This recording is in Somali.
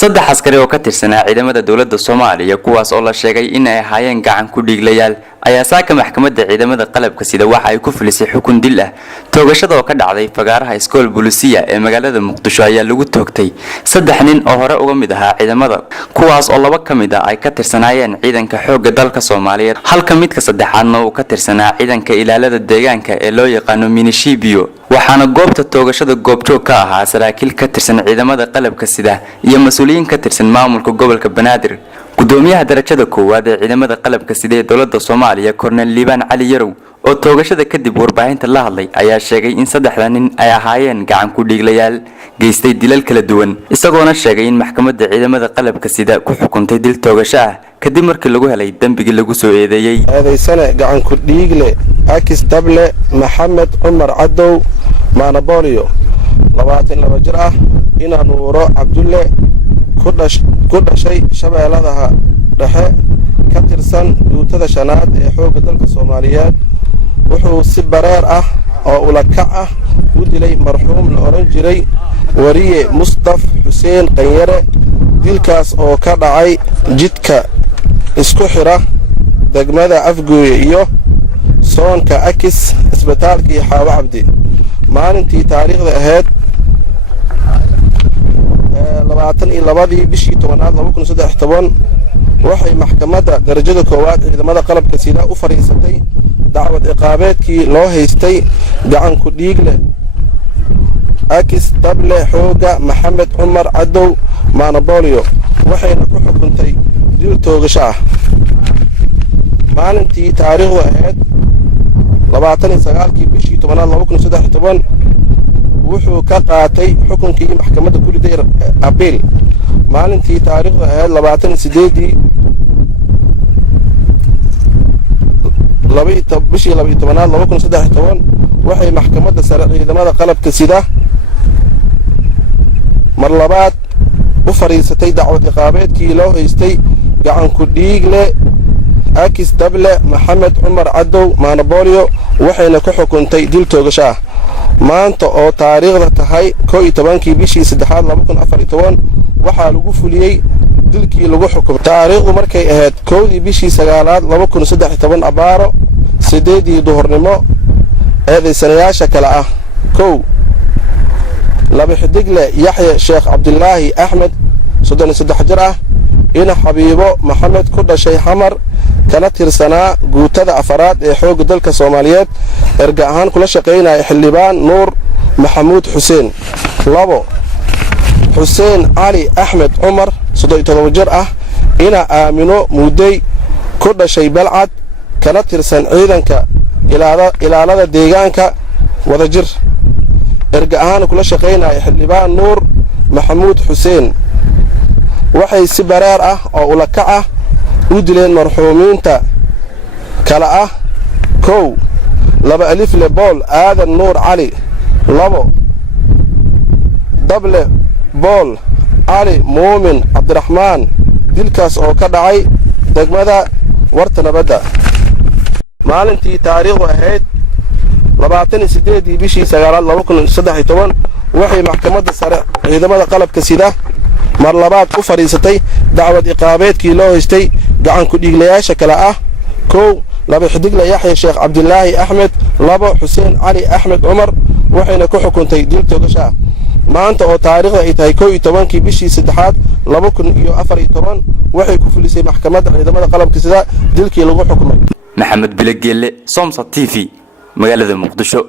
saddex askari oo ka tirsanaa ciidamada dawladda Soomaaliya kuwaas oo la sheegay in ay ahaayeen gacan ku dhiglayaal ayaa saaka maxkamadda ciidamada qalabka sida waxa ay ku filisay xukun dil ah toogashada oo ka dhacday fagaaraha iskool booliisiya ee magaalada Muqdisho ayaa lagu toogtay saddex nin oo hore uga mid ahaa ciidamada kuwaas oo laba kamid ah ay ka tirsanaayeen ciidanka xoogga dalka Soomaaliyeed halka midka saddexaadna uu ka tirsanaa ciidanka ilaalada deegaanka ee loo yaqaan Minishibiyo waxaana goobta toogashada goobjoog ka ahaa saraakiil ka tirsan ciidamada qalabka sida iyo mas'uuliyiin ka tirsan maamulka gobolka Banaadir gudoomiyaha darajada koowaad ee ciidamada qalabka sida ee dawladda Soomaaliya Korneel Liibaan Cali Yarow oo toogashada kadib warbaahinta la hadlay ayaa sheegay in saddexda nin ay ahaayeen gacan ku dhiglayaal geystay dilal kala duwan isagoona sheegay in maxkamadda ciidamada qalabka sida ku xukuntay dil toogasho ah kadib markii lagu helay dambiga lagu soo eedeeyay eedeysane gacan ku dhiigle Akis Dable Maxamed Umar Cadow Maanabooliyo 22 jir ah ina Nuuro Cabdulle ku dhashay shabeelladaha dhexe ka tirsan guutada shanaad ee xoogga dalka Soomaaliyeed wuxuu si bareer ah oo ula kac ah u dilay marxuum la oran jiray wariye Mustaf Xuseen Qanyare dilkaas oo ka dhacay jidka isku xira degmada Afgooye iyo soonka Akis isbitaalkii Xaawa Cabdi maalintii taariikhda ahayd 22 bishii 10aad 2013 waxay maxkamadda darajada koowaad ciidamada qalabka sida u fariisatay dacwad ciqaabeedkii loo haystay gacan ku dhiigle Akis Dable xooga Maxamed Umar Cadow Maanabooliyo waxayna ku xukuntay dil toogasho ah maalintii taariikhda ahayd 29 bishii 10aad 2013 wuxuu ka qaatay xukunkii maxkamadda kuliday abiil maalintii taariikhda ahayd 28 bishii 12aad 2013 waxay maxkamadda sare ciidamada qalabka sida mar labaad u fariisatay dacwad ciqaabeedkii loo haystay gacan ku dhiigle Akis Dable Maxamed Umar Cadow Maanabooliyo waxayna ku xukuntay dil toogasho ah maanta oo taariikhda tahay 11 bishii 3aad 2014 waxaa lagu fuliyay dilkii lagu xukumay taariikhdu markay ahayd 1 bishii 9aad 2013 abaaro 8 duhurnimo eedeysanayaasha kala ah 1 laba xidigle Yaxya Sheekh Cabdullaahi Axmed 33 jir ah ina Xabiibo Maxamed ku dhashay Xamar kana tirsanaa guutada afaraad ee xoogga dalka Soomaaliyeed erga ahaan kula shaqeynaya xildhibaan Nuur Maxamuud Xuseen 2 Xuseen Cali Axmed Umar 37 jir ah ina Aamino Muudey ku dhashay Balcad kana tirsan ciidanka ilaalada deegaanka Wadajir erga ahaan kula shaqeynaya xildhibaan Nuur Maxamuud Xuseen waxay si bareer ah oo ula kac ah u dileen marxuumiinta kala ah 1 laba alif le bool aadan Nuur Cali 2 Dable bool Ali Muumin Cabdiraxmaan dilkaas oo ka dhacay degmada Warta Nabadda maalintii taariikhdu ahayd 28 bishii 9aad 2013 waxay maxkamadda sare ciidamada qalabka sida mar labaad u fariisatay dacwad ciqaabeedkii loo haystay gacan ku dhiglayaasha kala ah 1 laba xidigle Yaxya Sheekh Cabdullaahi Axmed 2 Xuseen Cali Axmed Umar waxayna ku xukuntay dil toogasho ah maanta oo taariikhda ay tahay 11 bishii 3aad 2014 waxay ku fulisay maxkamadda ciidamada qalabka sida dilkii lagu xukumay Maxamed Bilageelle Somsa TV magaalada Muqdisho